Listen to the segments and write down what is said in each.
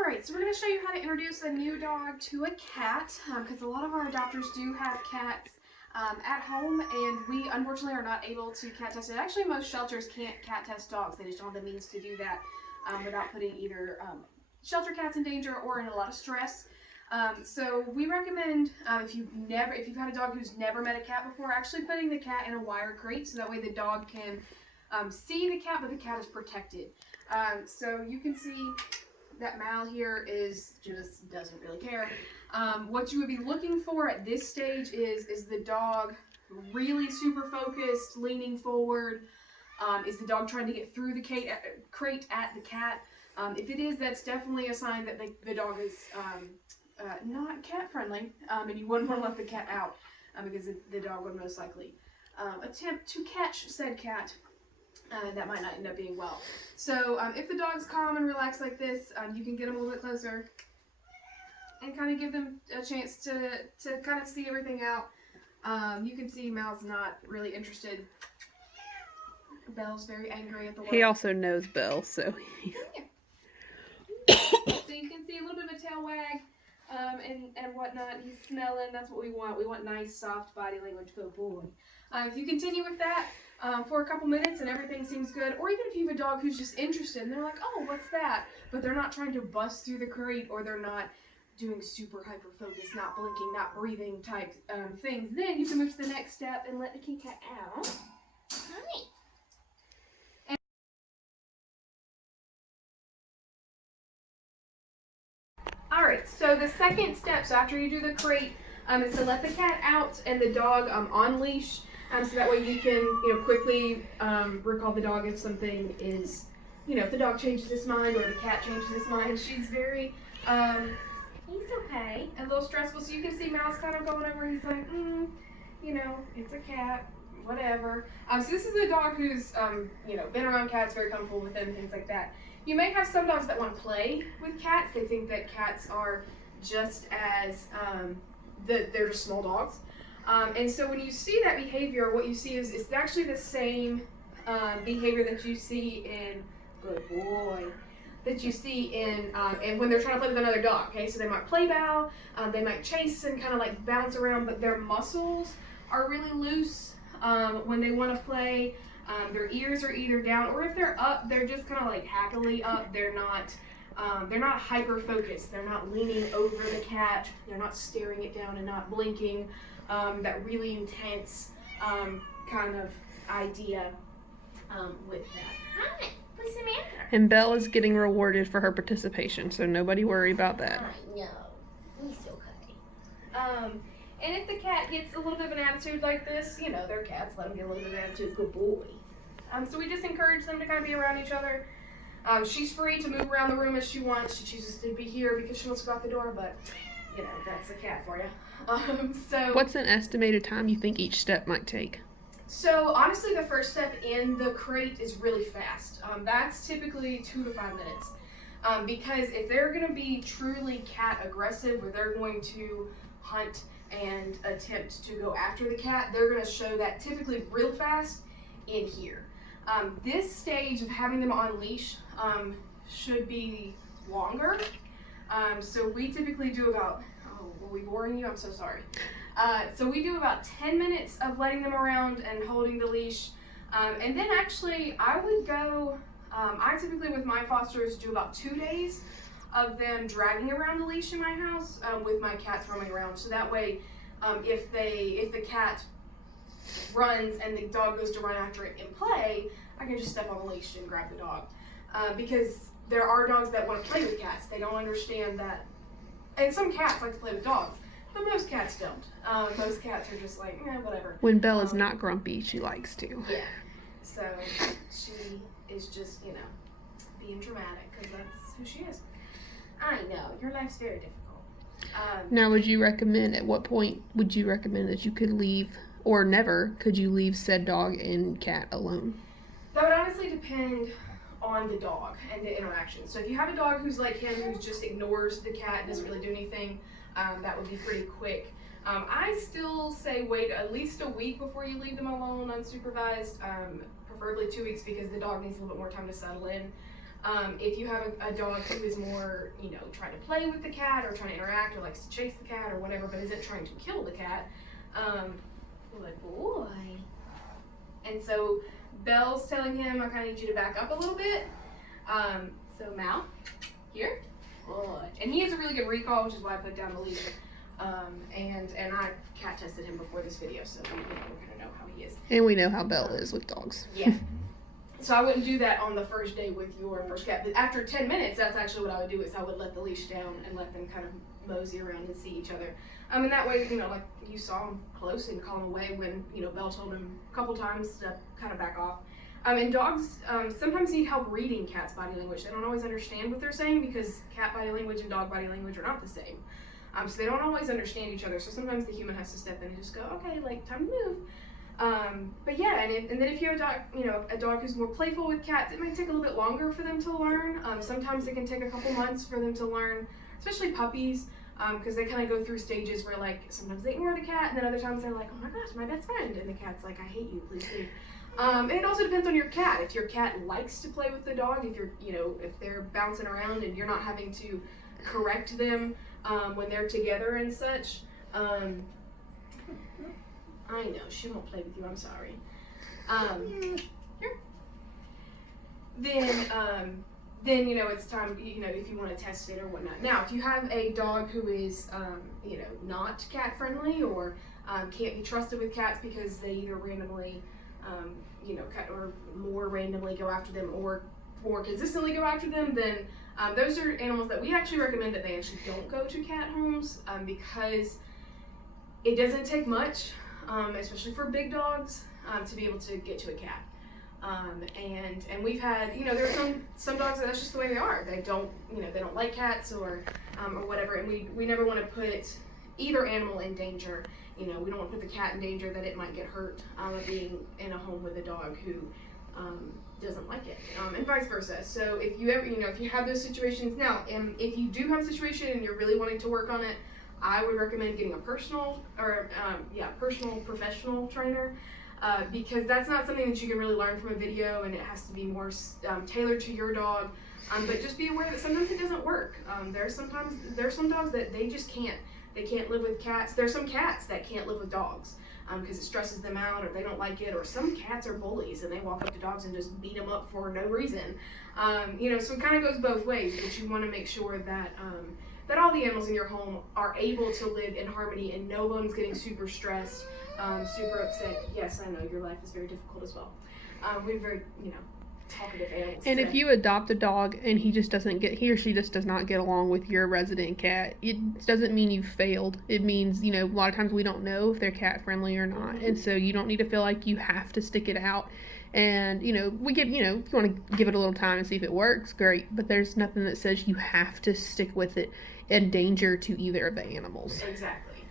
Alright, so we're going to show you how to introduce a new dog to a cat, because a lot of our adopters do have cats at home, and we unfortunately are not able to cat test it. Actually, most shelters can't cat test dogs. They just don't have the means to do that without putting either shelter cats in danger or in a lot of stress. So we recommend, if you've had a dog who's never met a cat before, actually putting the cat in a wire crate, so that way the dog can see the cat, but the cat is protected. So you can see that Mal here just doesn't really care. What you would be looking for at this stage is the dog really super focused, leaning forward. Is the dog trying to get through the crate at the cat? If it is, that's definitely a sign that the dog is not cat friendly, and you wouldn't want to let the cat out because the dog would most likely attempt to catch said cat. That might not end up being well. So if the dog's calm and relaxed like this, you can get them a little bit closer and kind of give them a chance to kind of see everything out. You can see Mal's not really interested. Belle's very angry at the world. He also knows Belle, so. Yeah. So you can see a little bit of a tail wag and whatnot. He's smelling. That's what we want. We want nice, soft body language. Good boy. If you continue with that for a couple minutes and everything seems good, or even if you have a dog who's just interested and they're like, oh, what's that? But they're not trying to bust through the crate, or they're not doing super hyper focus, not blinking, not breathing type things, then you can move to the next step and let the kitty cat out. Hi. Alright, so the second step, so after you do the crate, is to let the cat out and the dog on leash. So that way you can, quickly recall the dog if something is, if the dog changes his mind or the cat changes his mind. She's very, he's okay, a little stressful. So you can see Mouse kind of going over. He's like, it's a cat, whatever. So this is a dog who's, been around cats, very comfortable with them, things like that. You may have some dogs that want to play with cats. They think that cats are just as, they're just small dogs. And so when you see that behavior, what you see is it's actually the same behavior that you see in, good boy, that you see in, and when they're trying to play with another dog, okay? So they might play bow, they might chase and kind of like bounce around, but their muscles are really loose when they want to play. Their ears are either down, or if they're up, they're just kind of like happily up. They're not hyper focused. They're not leaning over the cat. They're not staring it down and not blinking. That really intense kind of idea with that. Hi, what's the matter? And Belle is getting rewarded for her participation, so nobody worry about that. I know. He's okay. And if the cat gets a little bit of an attitude like this, they're cats, let them get a little bit of an attitude. Good boy. So we just encourage them to kind of be around each other. She's free to move around the room as she wants. She chooses to be here because she wants to go out the door, but that's a cat for you. So what's an estimated time you think each step might take? So honestly, the first step in the crate is really fast. That's typically 2 to 5 minutes. Because if they're going to be truly cat aggressive, where they're going to hunt and attempt to go after the cat, they're going to show that typically real fast in here. This stage of having them on leash should be longer. So we typically do about, were we boring you? I'm so sorry. So we do about 10 minutes of letting them around and holding the leash. And then actually I would go, I typically with my fosters do about 2 days of them dragging around the leash in my house with my cats roaming around. So that way, if the cat runs and the dog goes to run after it in play, I can just step on the leash and grab the dog. Because there are dogs that want to play with cats. They don't understand that. And some cats like to play with dogs, but most cats don't. Most cats are just like, whatever. When Belle is not grumpy, she likes to. Yeah. So she is just, being dramatic because that's who she is. I know, your life's very difficult. Now, at what point would you recommend that you could leave, or never could you leave said dog and cat alone? That would honestly depend on the dog and the interaction. So if you have a dog who's like him, who just ignores the cat, doesn't really do anything, that would be pretty quick. I still say wait at least a week before you leave them alone unsupervised, preferably 2 weeks because the dog needs a little bit more time to settle in. If you have a dog who is more, you know, trying to play with the cat or trying to interact or likes to chase the cat or whatever, but isn't trying to kill the cat, good boy. And so Belle's telling him, I kind of need you to back up a little bit. So Mal, here. Good. And he has a really good recall, which is why I put down the leash. And I cat tested him before this video, so we kind of know how he is. And we know how Belle is with dogs. Yeah. So I wouldn't do that on the first day with your first cat. But after 10 minutes, that's actually what I would do, is I would let the leash down and let them kind of mosey around and see each other. And that way, you know, like you saw him close and call him away when, you know, Belle told him a couple times to kind of back off. And dogs sometimes need help reading cats' body language. They don't always understand what they're saying because cat body language and dog body language are not the same. So they don't always understand each other. So sometimes the human has to step in and just go, okay, like, time to move. But yeah, and then if you have a dog, you know, a dog who's more playful with cats, it might take a little bit longer for them to learn. Sometimes it can take a couple months for them to learn, especially puppies, because they kind of go through stages where, like, sometimes they ignore the cat, and then other times they're like, oh my gosh, my best friend, and the cat's like, I hate you, please leave. And it also depends on your cat. If your cat likes to play with the dog, if you're, you know, if they're bouncing around and you're not having to correct them when they're together and such. I know, she won't play with you, I'm sorry. Here. Then, you know, it's time, you know, if you want to test it or whatnot. Now, if you have a dog who is, you know, not cat friendly or can't be trusted with cats because they either randomly, you know, or more randomly go after them or more consistently go after them, then those are animals that we actually recommend that they actually don't go to cat homes because it doesn't take much. Especially for big dogs, to be able to get to a cat. And we've had, you know, there are some dogs that's just the way they are. They don't, you know, they don't like cats or whatever, and we never want to put either animal in danger. You know, we don't want to put the cat in danger that it might get hurt being in a home with a dog who doesn't like it, and vice versa. So if you ever, you know, if you have those situations now, and if you do have a situation and you're really wanting to work on it, I would recommend getting a personal professional trainer because that's not something that you can really learn from a video, and it has to be more tailored to your dog. But just be aware that sometimes it doesn't work. There's some dogs that they just can't. They can't live with cats. There's some cats that can't live with dogs because it stresses them out, or they don't like it, or some cats are bullies and they walk up to dogs and just beat them up for no reason. You know, so it kind of goes both ways, but you want to make sure that that all the animals in your home are able to live in harmony and no one's getting super stressed, super upset. Yes, I know your life is very difficult as well. We're very, you know, talkative animals. And today. if you adopt a dog and he or she just does not get along with your resident cat, it doesn't mean you failed. It means, you know, a lot of times we don't know if they're cat friendly or not. Mm-hmm. And so you don't need to feel like you have to stick it out. And, you know, we give, you know, if you want to give it a little time and see if it works, great. But there's nothing that says you have to stick with it in danger to either of the animals. Exactly.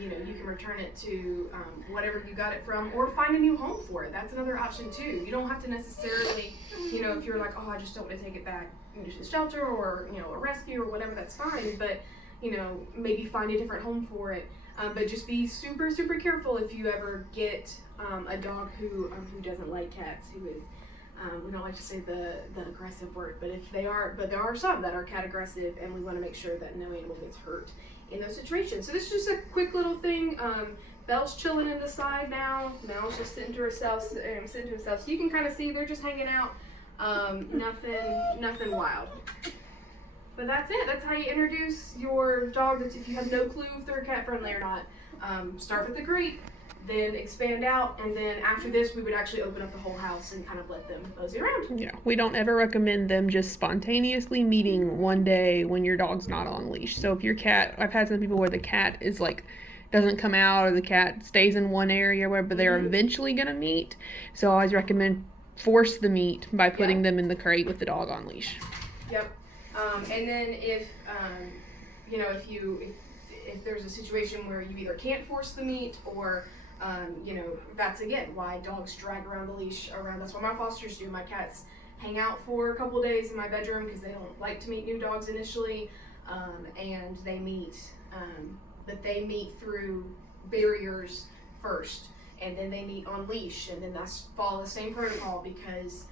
You know, you can return it to whatever you got it from, or find a new home for it. That's another option too. You don't have to necessarily, you know, if you're like, oh, I just don't want to take it back to the shelter or, you know, a rescue or whatever, that's fine. But, you know, maybe find a different home for it. But just be super, super careful if you ever get a dog who doesn't like cats, who is, we don't like to say the aggressive word, but there are some that are cat aggressive, and we want to make sure that no animal gets hurt in those situations. So this is just a quick little thing. Belle's chilling in the side now. Mal's just sitting to herself. So you can kind of see they're just hanging out. Nothing wild. But that's it. That's how you introduce your dog. That if you have no clue if they're cat friendly or not, start with the crate, then expand out, and then after this, we would actually open up the whole house and kind of let them mosey around. Yeah, we don't ever recommend them just spontaneously meeting one day when your dog's not on leash. So if your cat, I've had some people where the cat is like, doesn't come out, or the cat stays in one area where, but they're eventually gonna meet. So I always recommend force the meet by putting them in the crate with the dog on leash. Yep. And then if you know, if there's a situation where you either can't force the meet or you know, that's again why dogs drag around the leash around. That's what my fosters do. My cats hang out for a couple of days in my bedroom because they don't like to meet new dogs initially, and they meet, but they meet through barriers first, and then they meet on leash, and then that's follow the same protocol because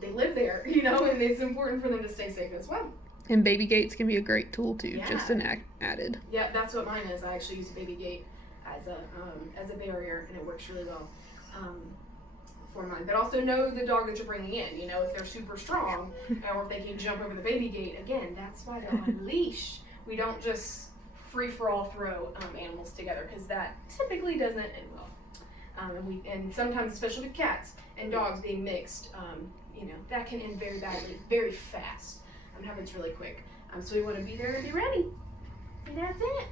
they live there, you know, and it's important for them to stay safe as well. And baby gates can be a great tool too, Yeah. just an added. Yeah, that's what mine is. I actually use a baby gate as a barrier, and it works really well for mine. But also know the dog that you're bringing in. You know, if they're super strong or if they can jump over the baby gate. Again, that's why they're on leash. We don't just free for all throw animals together, because that typically doesn't end well. And sometimes, especially with cats and dogs being mixed, you know, that can end very badly, very fast. Happens really quick. So we want to be there and be ready. And that's it.